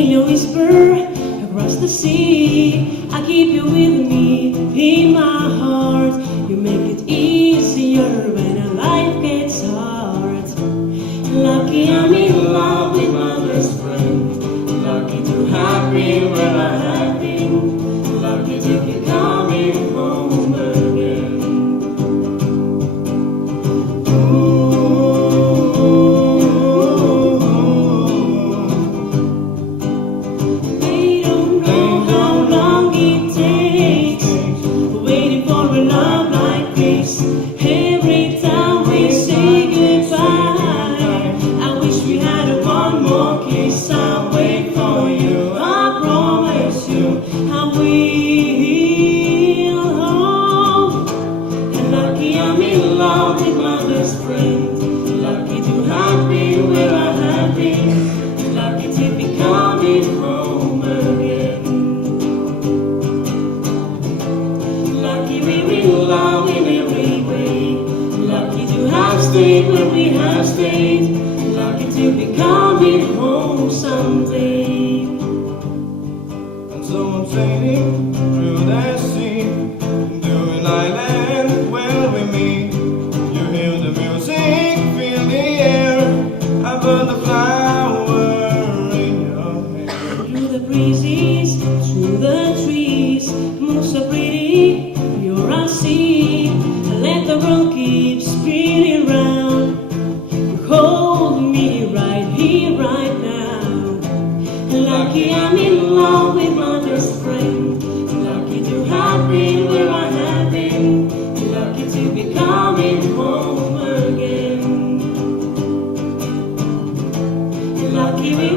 feel your whisper across the sea. I keep you with me in my heart. You make it easier when our life gets hard. Lucky I'm in love with my best friend. Lucky to have been where I have been. Lucky to be coming home again. They don't know how long it takes, waiting for a love like this. Every time we say goodbye, I wish we had one more kiss. I'll wait for you, I promise you I will. And lucky I'm in love with my best friend. Lucky to have been where I have been. Lucky to be coming home again. Lucky we're in love in every way. Lucky to have stayed where we have stayed. Lucky to be coming home someday. And so I'm sailing through the sea to an island where we meet. You hear the music, feel the air, I burn the flower in your hair. Through the breezes, through the trees, move so pretty, you're I see. Let the world keep spinning round. Hold me right here, right now. Lucky I'm in love with my best friend. Lucky to have been where I have been. Lucky to be coming home again. Lucky we